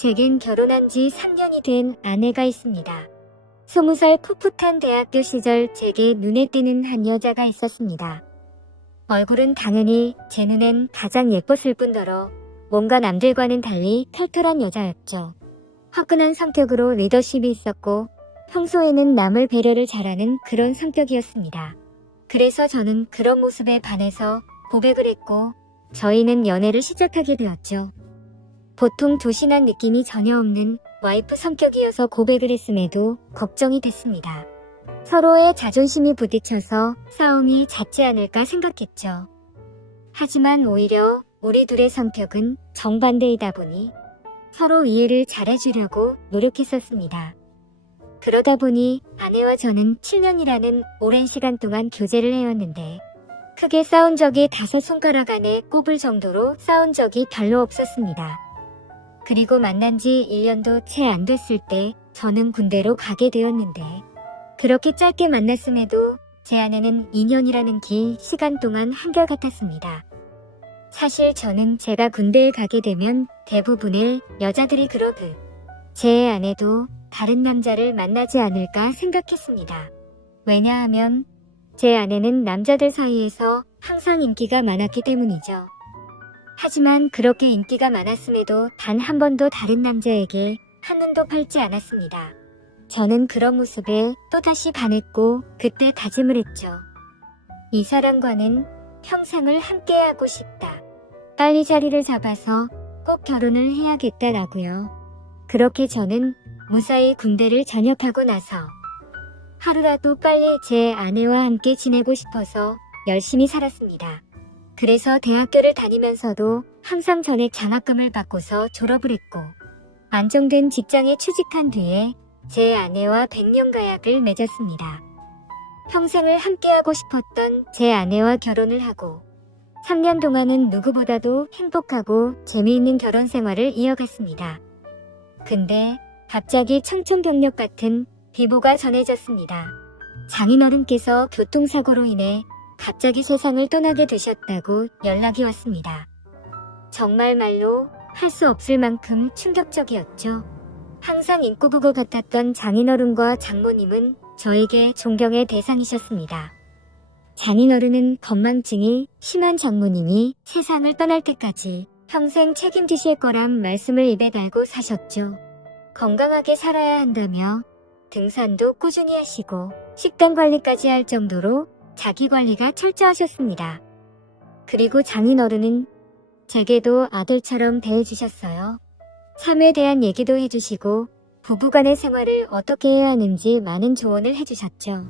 제겐 결혼한 지 3년이 된 아내가 있습니다. 20살 풋풋한 대학교 시절 제게 눈에 띄는 한 여자가 있었습니다. 얼굴은 당연히 제 눈엔 가장 예뻤을 뿐더러 뭔가 남들과는 달리 털털한 여자였죠. 화끈한 성격으로 리더십이 있었고 평소에는 남을 배려를 잘하는 그런 성격이었습니다. 그래서 저는 그런 모습에 반해서 고백을 했고 저희는 연애를 시작하게 되었죠. 보통 조신한 느낌이 전혀 없는 와이프 성격이어서 고백을 했음에도 걱정이 됐습니다. 서로의 자존심이 부딪혀서 싸움이 잦지 않을까 생각했죠. 하지만 오히려 우리 둘의 성격은 정반대이다 보니 서로 이해를 잘해주려고 노력했었습니다. 그러다 보니 아내와 저는 7년이라는 오랜 시간 동안 교제를 해왔는데 크게 싸운 적이 5손가락 안에 꼽을 정도로 싸운 적이 별로 없었습니다. 그리고 만난 지 1년도 채 안 됐을 때 저는 군대로 가게 되었는데 그렇게 짧게 만났음에도 제 아내는 2년이라는 긴 시간 동안 한결같았습니다. 사실 저는 제가 군대에 가게 되면 대부분의 여자들이 그러듯 제 아내도 다른 남자를 만나지 않을까 생각했습니다. 왜냐하면 제 아내는 남자들 사이에서 항상 인기가 많았기 때문이죠. 하지만 그렇게 인기가 많았음에도 단 한 번도 다른 남자에게 한눈도 팔지 않았습니다. 저는 그런 모습에 또다시 반했고 그때 다짐을 했죠. 이 사람과는 평생을 함께하고 싶다. 빨리 자리를 잡아서 꼭 결혼을 해야겠다라고요. 그렇게 저는 무사히 군대를 전역하고 나서 하루라도 빨리 제 아내와 함께 지내고 싶어서 열심히 살았습니다. 그래서 대학교를 다니면서도 항상 전액 장학금을 받고서 졸업을 했고 안정된 직장에 취직한 뒤에 제 아내와 백년가약을 맺었습니다. 평생을 함께하고 싶었던 제 아내와 결혼을 하고 3년 동안은 누구보다도 행복하고 재미있는 결혼 생활을 이어갔습니다. 근데 갑자기 청천벽력 같은 비보가 전해졌습니다. 장인어른께서 교통사고로 인해 갑자기 세상을 떠나게 되셨다고 연락이 왔습니다. 정말 말로 할 수 없을 만큼 충격적이었죠. 항상 인꼬부고 같았던 장인어른과 장모님은 저에게 존경의 대상이셨습니다. 장인어른은 건망증이 심한 장모님이 세상을 떠날 때까지 평생 책임지실 거란 말씀을 입에 달고 사셨죠. 건강하게 살아야 한다며 등산도 꾸준히 하시고 식단 관리까지 할 정도로 자기 관리가 철저하셨습니다. 그리고 장인어른은 제게도 아들처럼 대해주셨어요. 삶에 대한 얘기도 해주시고 부부간의 생활을 어떻게 해야 하는지 많은 조언을 해주셨죠.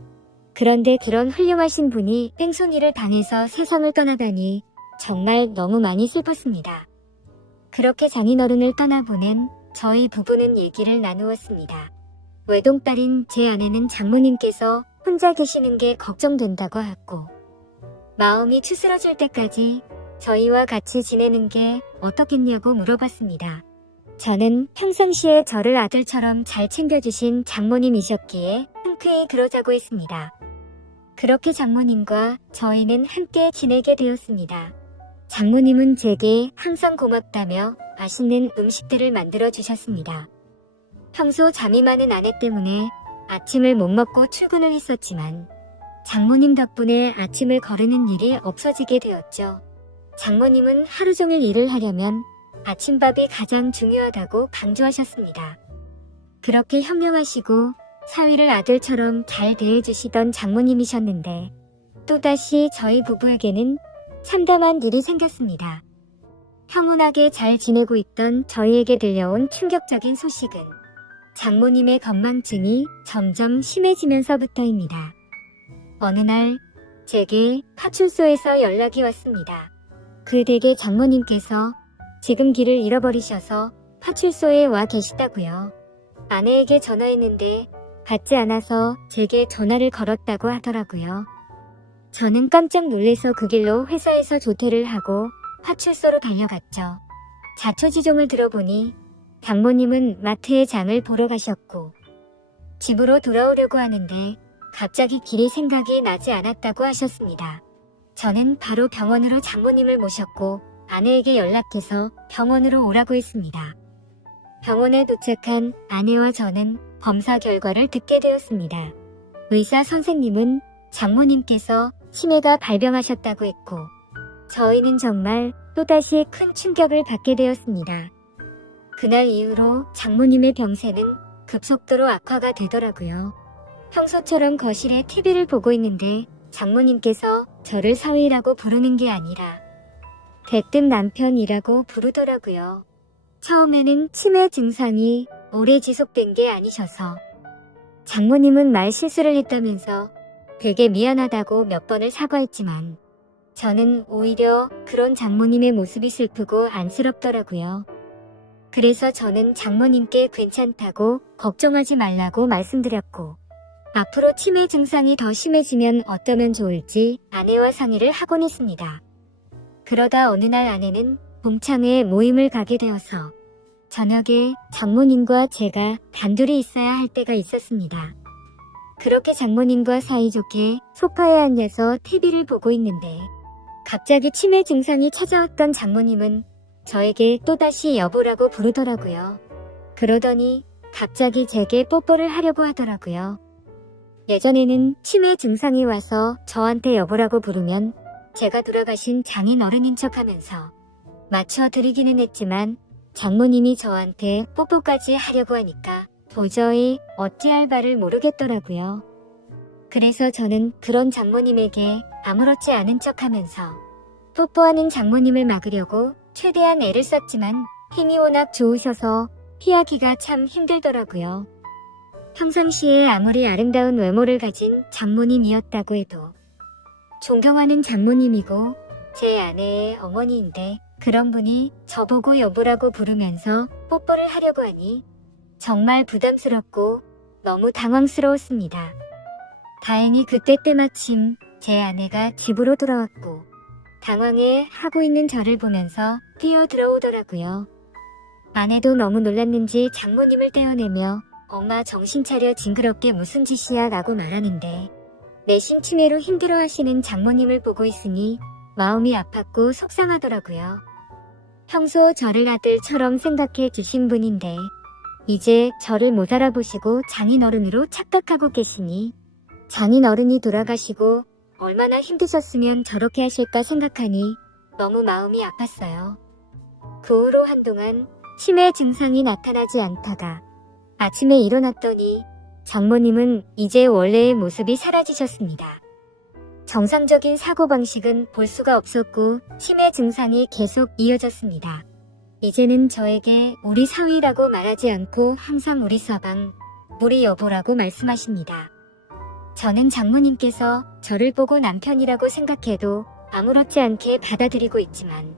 그런데 그런 훌륭하신 분이 뺑소니를 당해서 세상을 떠나다니 정말 너무 많이 슬펐습니다. 그렇게 장인어른을 떠나보낸 저희 부부는 얘기를 나누었습니다. 외동딸인 제 아내는 장모님께서 혼자 계시는 게 걱정된다고 하고 마음이 추스러질 때까지 저희와 같이 지내는 게 어떻겠냐고 물어봤습니다. 저는 평상시에 저를 아들처럼 잘 챙겨주신 장모님이셨기에 흔쾌히 그러자고 했습니다. 그렇게 장모님과 저희는 함께 지내게 되었습니다. 장모님은 제게 항상 고맙다며 맛있는 음식들을 만들어 주셨습니다. 평소 잠이 많은 아내 때문에 아침을 못 먹고 출근을 했었지만 장모님 덕분에 아침을 거르는 일이 없어지게 되었죠. 장모님은 하루 종일 일을 하려면 아침밥이 가장 중요하다고 강조하셨습니다. 그렇게 현명하시고 사위를 아들처럼 잘 대해주시던 장모님이셨는데 또다시 저희 부부에게는 참담한 일이 생겼습니다. 평온하게 잘 지내고 있던 저희에게 들려온 충격적인 소식은 장모님의 건망증이 점점 심해지면서부터입니다. 어느 날 제게 파출소에서 연락이 왔습니다. 그 댁의 장모님께서 지금 길을 잃어버리셔서 파출소에 와 계시다고요. 아내에게 전화했는데 받지 않아서 제게 전화를 걸었다고 하더라고요. 저는 깜짝 놀래서 그 길로 회사에서 조퇴를 하고 파출소로 달려갔죠. 자초지종을 들어보니 장모님은 마트에 장을 보러 가셨고 집으로 돌아오려고 하는데 갑자기 길이 생각이 나지 않았다고 하셨습니다. 저는 바로 병원으로 장모님을 모셨고 아내에게 연락해서 병원으로 오라고 했습니다. 병원에 도착한 아내와 저는 검사 결과를 듣게 되었습니다. 의사 선생님은 장모님께서 치매가 발병하셨다고 했고, 저희는 정말 또다시 큰 충격을 받게 되었습니다. 그날 이후로 장모님의 병세는 급속도로 악화가 되더라고요. 평소처럼 거실에 TV를 보고 있는데 장모님께서 저를 사위라고 부르는 게 아니라 대뜸 남편이라고 부르더라고요. 처음에는 치매 증상이 오래 지속된 게 아니셔서 장모님은 말 실수를 했다면서 되게 미안하다고 몇 번을 사과했지만 저는 오히려 그런 장모님의 모습이 슬프고 안쓰럽더라고요. 그래서 저는 장모님께 괜찮다고 걱정하지 말라고 말씀드렸고, 앞으로 치매 증상이 더 심해지면 어쩌면 좋을지 아내와 상의를 하곤 했습니다. 그러다 어느 날 아내는 동창회 모임을 가게 되어서 저녁에 장모님과 제가 단둘이 있어야 할 때가 있었습니다. 그렇게 장모님과 사이좋게 소파에 앉아서 TV를 보고 있는데 갑자기 치매 증상이 찾아왔던 장모님은 저에게 또다시 여보라고 부르더라고요. 그러더니 갑자기 제게 뽀뽀를 하려고 하더라고요. 예전에는 치매 증상이 와서 저한테 여보라고 부르면 제가 돌아가신 장인 어른인 척하면서 맞춰드리기는 했지만 장모님이 저한테 뽀뽀까지 하려고 하니까 도저히 어찌할 바를 모르겠더라고요. 그래서 저는 그런 장모님에게 아무렇지 않은 척하면서 뽀뽀하는 장모님을 막으려고 최대한 애를 썼지만 힘이 워낙 좋으셔서 피하기가 참 힘들더라고요. 평상시에 아무리 아름다운 외모를 가진 장모님이었다고 해도 존경하는 장모님이고 제 아내의 어머니인데 그런 분이 저보고 여보라고 부르면서 뽀뽀를 하려고 하니 정말 부담스럽고 너무 당황스러웠습니다. 다행히 그때 때마침 제 아내가 집으로 돌아왔고 당황해 하고 있는 저를 보면서 뛰어 들어오더라고요. 아내도 너무 놀랐는지 장모님을 떼어내며 엄마 정신 차려 징그럽게 무슨 짓이야 라고 말하는데 내심 치매로 힘들어하시는 장모님을 보고 있으니 마음이 아팠고 속상하더라고요. 평소 저를 아들처럼 생각해 주신 분인데 이제 저를 못 알아보시고 장인어른으로 착각하고 계시니 장인어른이 돌아가시고 얼마나 힘드셨으면 저렇게 하실까 생각하니 너무 마음이 아팠어요. 그 후로 한동안 치매 증상이 나타나지 않다가 아침에 일어났더니 장모님은 이제 원래의 모습이 사라지셨습니다. 정상적인 사고방식은 볼 수가 없었고 치매 증상이 계속 이어졌습니다. 이제는 저에게 우리 사위라고 말하지 않고 항상 우리 서방, 우리 여보라고 말씀하십니다. 저는 장모님께서 저를 보고 남편이라고 생각해도 아무렇지 않게 받아들이고 있지만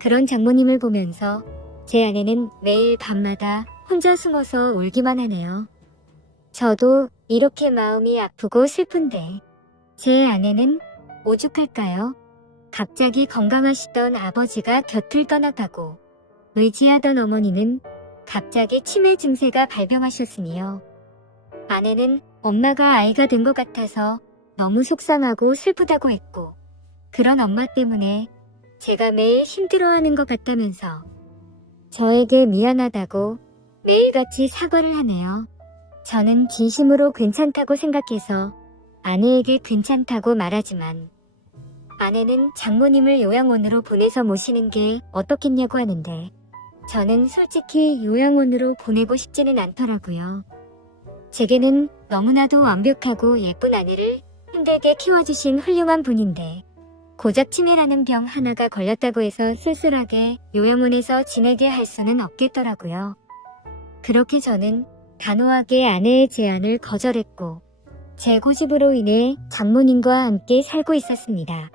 그런 장모님을 보면서 제 아내는 매일 밤마다 혼자 숨어서 울기만 하네요. 저도 이렇게 마음이 아프고 슬픈데 제 아내는 오죽할까요? 갑자기 건강하시던 아버지가 곁을 떠나가고 의지하던 어머니는 갑자기 치매 증세가 발병하셨으니요. 아내는 엄마가 아이가 된 것 같아서 너무 속상하고 슬프다고 했고 그런 엄마 때문에 제가 매일 힘들어하는 것 같다면서 저에게 미안하다고 매일같이 사과를 하네요. 저는 진심으로 괜찮다고 생각해서 아내에게 괜찮다고 말하지만 아내는 장모님을 요양원으로 보내서 모시는 게 어떻겠냐고 하는데 저는 솔직히 요양원으로 보내고 싶지는 않더라고요. 제게는 너무나도 완벽하고 예쁜 아내를 힘들게 키워주신 훌륭한 분인데 고작 치매라는 병 하나가 걸렸다고 해서 쓸쓸하게 요양원에서 지내게 할 수는 없겠더라고요. 그렇게 저는 단호하게 아내의 제안을 거절했고 제 고집으로 인해 장모님과 함께 살고 있었습니다.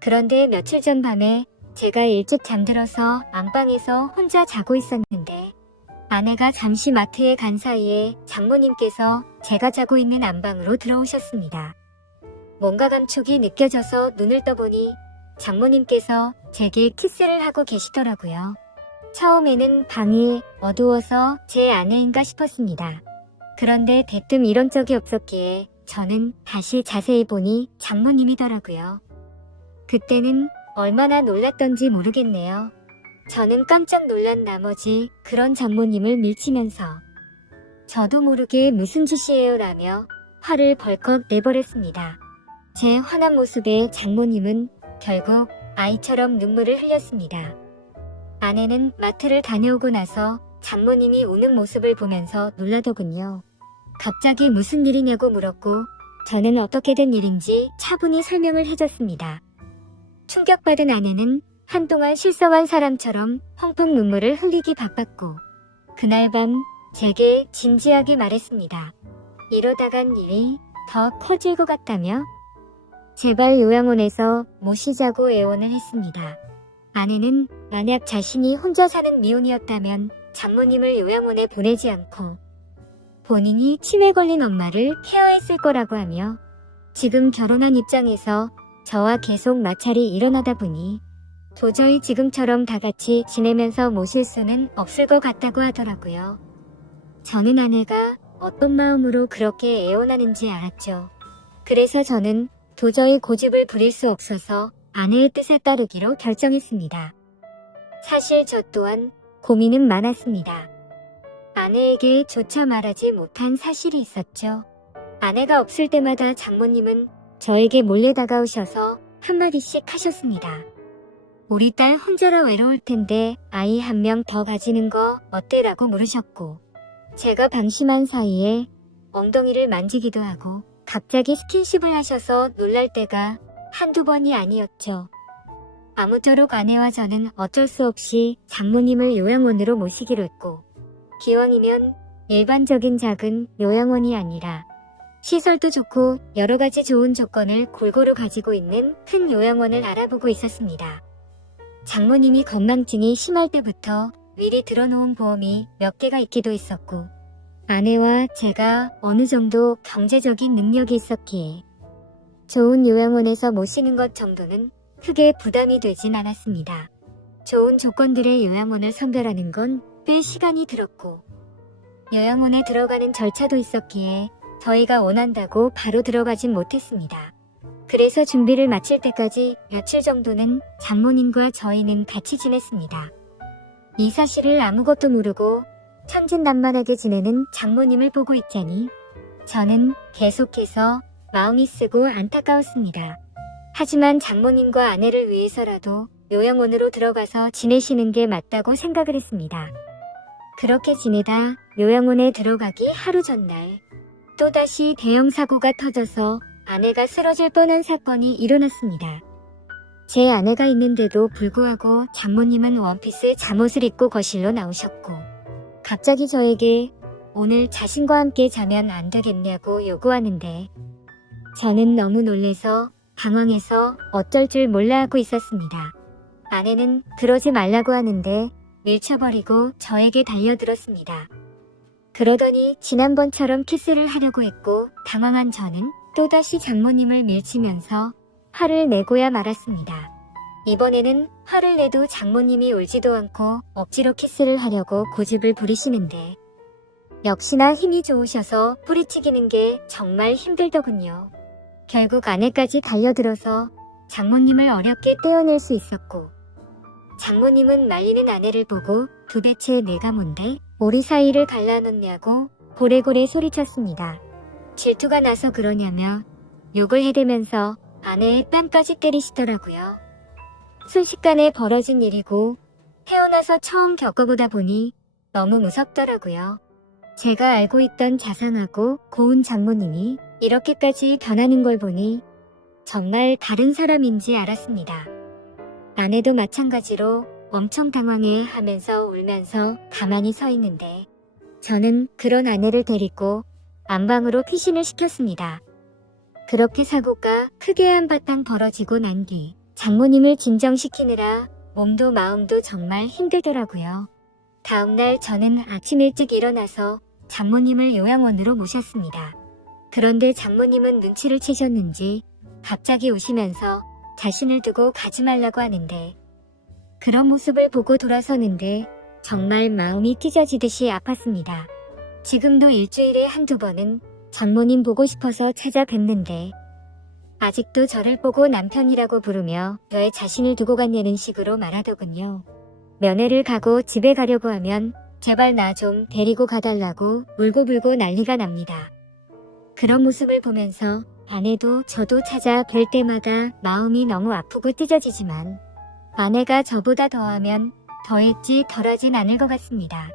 그런데 며칠 전 밤에 제가 일찍 잠들어서 안방에서 혼자 자고 있었는데 아내가 잠시 마트에 간 사이에 장모님께서 제가 자고 있는 안방으로 들어오셨습니다. 뭔가 감촉이 느껴져서 눈을 떠보니 장모님께서 제게 키스를 하고 계시더라고요. 처음에는 방이 어두워서 제 아내인가 싶었습니다. 그런데 대뜸 이런 적이 없었기에 저는 다시 자세히 보니 장모님이더라고요. 그때는 얼마나 놀랐던지 모르겠네요. 저는 깜짝 놀란 나머지 그런 장모님을 밀치면서 저도 모르게 무슨 짓이에요 라며 화를 벌컥 내버렸습니다. 제 화난 모습에 장모님은 결국 아이처럼 눈물을 흘렸습니다. 아내는 마트를 다녀오고 나서 장모님이 우는 모습을 보면서 놀라더군요. 갑자기 무슨 일이냐고 물었고 저는 어떻게 된 일인지 차분히 설명을 해줬습니다. 충격받은 아내는 한동안 실성한 사람처럼 펑펑 눈물을 흘리기 바빴고 그날 밤 제게 진지하게 말했습니다. 이러다간 일이 더 커질 것 같다며 제발 요양원에서 모시자고 애원을 했습니다. 아내는 만약 자신이 혼자 사는 미혼이었다면 장모님을 요양원에 보내지 않고 본인이 치매 걸린 엄마를 케어했을 거라고 하며 지금 결혼한 입장에서 저와 계속 마찰이 일어나다 보니 도저히 지금처럼 다 같이 지내면서 모실 수는 없을 것 같다고 하더라고요. 저는 아내가 어떤 마음으로 그렇게 애원하는지 알았죠. 그래서 저는 도저히 고집을 부릴 수 없어서 아내의 뜻에 따르기로 결정했습니다. 사실 저 또한 고민은 많았습니다. 아내에게 조차 말하지 못한 사실이 있었죠. 아내가 없을 때마다 장모님은 저에게 몰래 다가오셔서 한마디씩 하셨습니다. 우리 딸 혼자라 외로울 텐데 아이 한 명 더 가지는 거 어때라고 물으셨고 제가 방심한 사이에 엉덩이를 만지기도 하고 갑자기 스킨십을 하셔서 놀랄 때가 한두 번이 아니었죠. 아무쪼록 아내와 저는 어쩔 수 없이 장모님을 요양원으로 모시기로 했고 기왕이면 일반적인 작은 요양원이 아니라 시설도 좋고 여러 가지 좋은 조건을 골고루 가지고 있는 큰 요양원을 알아보고 있었습니다. 장모님이 건망증이 심할 때부터 미리 들어놓은 보험이 몇 개가 있기도 했었고 아내와 제가 어느 정도 경제적인 능력이 있었기에 좋은 요양원에서 모시는 것 정도는 크게 부담이 되진 않았습니다. 좋은 조건들의 요양원을 선별하는 건 꽤 시간이 들었고 요양원에 들어가는 절차도 있었기에 저희가 원한다고 바로 들어가진 못했습니다. 그래서 준비를 마칠 때까지 며칠 정도는 장모님과 저희는 같이 지냈습니다. 이 사실을 아무것도 모르고 천진난만하게 지내는 장모님을 보고 있자니 저는 계속해서 마음이 쓰고 안타까웠습니다. 하지만 장모님과 아내를 위해서라도 요양원으로 들어가서 지내시는 게 맞다고 생각을 했습니다. 그렇게 지내다 요양원에 들어가기 하루 전날 또다시 대형 사고가 터져서 아내가 쓰러질 뻔한 사건이 일어났습니다. 제 아내가 있는데도 불구하고 장모님은 원피스 잠옷을 입고 거실로 나오셨고 갑자기 저에게 오늘 자신과 함께 자면 안 되겠냐고 요구하는데 저는 너무 놀래서 당황해서 어쩔 줄 몰라 하고 있었습니다. 아내는 그러지 말라고 하는데 밀쳐버리고 저에게 달려들었습니다. 그러더니 지난번처럼 키스를 하려고 했고 당황한 저는 또다시 장모님을 밀치면서 화를 내고야 말았습니다. 이번에는 화를 내도 장모님이 울지도 않고 억지로 키스를 하려고 고집을 부리시는데 역시나 힘이 좋으셔서 뿌리치기는 게 정말 힘들더군요. 결국 아내까지 달려들어서 장모님을 어렵게 떼어낼 수 있었고 장모님은 말리는 아내를 보고 도대체 내가 뭔데 우리 사이를 갈라놓냐고 고래고래 소리쳤습니다. 질투가 나서 그러냐며 욕을 해대면서 아내의 뺨까지 때리시더라고요. 순식간에 벌어진 일이고 태어나서 처음 겪어보다 보니 너무 무섭더라고요. 제가 알고 있던 자상하고 고운 장모님이 이렇게까지 변하는 걸 보니 정말 다른 사람인지 알았습니다. 아내도 마찬가지로 엄청 당황해 하면서 울면서 가만히 서 있는데 저는 그런 아내를 데리고 안방으로 피신을 시켰습니다. 그렇게 사고가 크게 한바탕 벌어지고 난 뒤 장모님을 진정시키느라 몸도 마음도 정말 힘들더라고요. 다음날 저는 아침 일찍 일어나서 장모님을 요양원으로 모셨습니다. 그런데 장모님은 눈치를 채셨는지 갑자기 우시면서 자신을 두고 가지 말라고 하는데 그런 모습을 보고 돌아서는데 정말 마음이 찢어지듯이 아팠습니다. 지금도 일주일에 한두 번은 장모님 보고 싶어서 찾아뵙는데 아직도 저를 보고 남편이라고 부르며 왜 자신을 두고 갔냐는 식으로 말하더군요. 면회를 가고 집에 가려고 하면 제발 나 좀 데리고 가달라고 울고불고 난리가 납니다. 그런 모습을 보면서 아내도 저도 찾아 뵐 때마다 마음이 너무 아프고 찢어지지만 아내가 저보다 더하면 더했지 덜하진 않을 것 같습니다.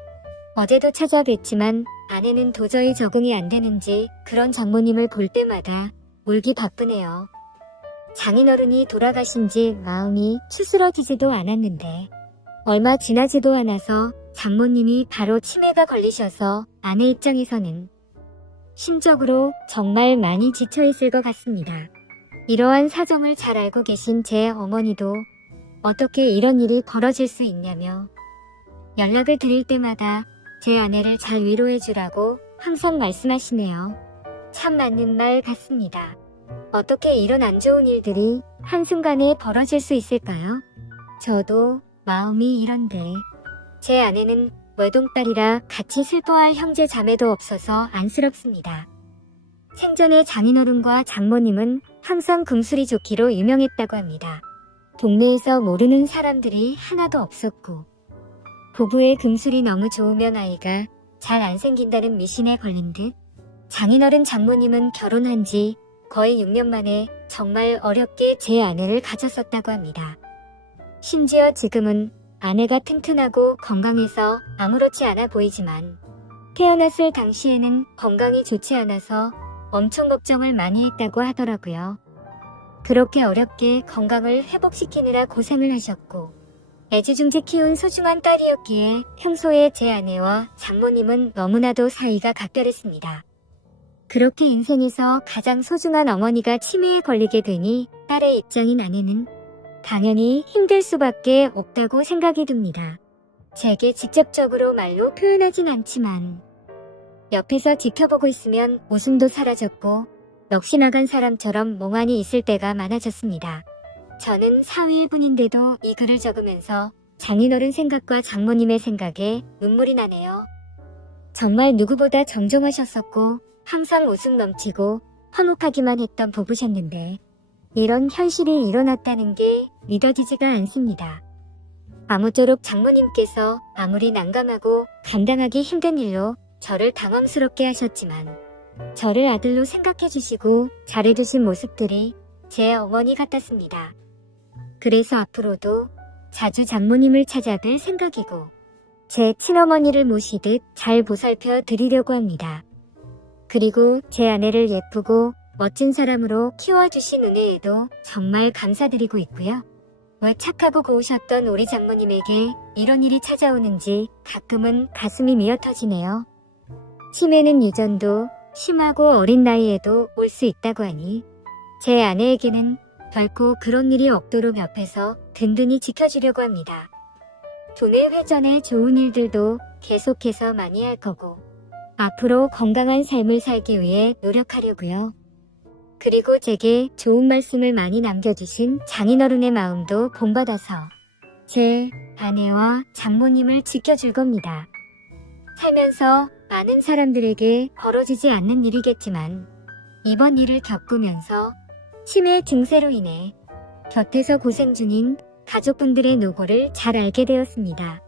어제도 찾아뵀지만 아내는 도저히 적응이 안 되는지 그런 장모님을 볼 때마다 울기 바쁘네요. 장인어른이 돌아가신 지 마음이 추스러지지도 않았는데 얼마 지나지도 않아서 장모님이 바로 치매가 걸리셔서 아내 입장에서는 심적으로 정말 많이 지쳐있을 것 같습니다. 이러한 사정을 잘 알고 계신 제 어머니도 어떻게 이런 일이 벌어질 수 있냐며 연락을 드릴 때마다 제 아내를 잘 위로해주라고 항상 말씀하시네요. 참 맞는 말 같습니다. 어떻게 이런 안 좋은 일들이 한순간에 벌어질 수 있을까요? 저도 마음이 이런데 제 아내는 외동딸이라 같이 슬퍼할 형제 자매도 없어서 안쓰럽습니다. 생전에 장인어른과 장모님은 항상 금술이 좋기로 유명했다고 합니다. 동네에서 모르는 사람들이 하나도 없었고 부부의 금술이 너무 좋으면 아이가 잘 안 생긴다는 미신에 걸린 듯 장인어른 장모님은 결혼한 지 거의 6년 만에 정말 어렵게 제 아내를 가졌었다고 합니다. 심지어 지금은 아내가 튼튼하고 건강해서 아무렇지 않아 보이지만 태어났을 당시에는 건강이 좋지 않아서 엄청 걱정을 많이 했다고 하더라고요. 그렇게 어렵게 건강을 회복시키느라 고생을 하셨고 애지중지 키운 소중한 딸이었기에 평소에 제 아내와 장모님은 너무나도 사이가 각별했습니다. 그렇게 인생에서 가장 소중한 어머니가 치매에 걸리게 되니 딸의 입장인 아내는 당연히 힘들 수밖에 없다고 생각이 듭니다. 제게 직접적으로 말로 표현하진 않지만 옆에서 지켜보고 있으면 웃음도 사라졌고 넋이 나간 사람처럼 멍하니 있을 때가 많아졌습니다. 저는 사위일 뿐인데도 이 글을 적으면서 장인어른 생각과 장모님의 생각에 눈물이 나네요. 정말 누구보다 정정하셨었고 항상 웃음 넘치고 화목하기만 했던 부부셨는데 이런 현실이 일어났다는 게 믿어지지가 않습니다. 아무쪼록 장모님께서 아무리 난감하고 감당하기 힘든 일로 저를 당황스럽게 하셨지만 저를 아들로 생각해주시고 잘해주신 모습들이 제 어머니 같았습니다. 그래서 앞으로도 자주 장모님을 찾아뵐 생각이고 제 친어머니를 모시듯 잘 보살펴 드리려고 합니다. 그리고 제 아내를 예쁘고 멋진 사람으로 키워주신 은혜에도 정말 감사드리고 있고요. 왜 착하고 고우셨던 우리 장모님에게 이런 일이 찾아오는지 가끔은 가슴이 미어터지네요. 치매는 유전도 심하고 어린 나이에도 올 수 있다고 하니 제 아내에게는 결코 그런 일이 없도록 옆에서 든든히 지켜주려고 합니다. 돈의 회전에 좋은 일들도 계속해서 많이 할 거고 앞으로 건강한 삶을 살기 위해 노력하려고요. 그리고 제게 좋은 말씀을 많이 남겨주신 장인어른의 마음도 본받아서 제 아내와 장모님을 지켜줄 겁니다. 살면서 많은 사람들에게 벌어지지 않는 일이겠지만 이번 일을 겪으면서 치매 증세로 인해 곁에서 고생 중인 가족분들의 노고를 잘 알게 되었습니다.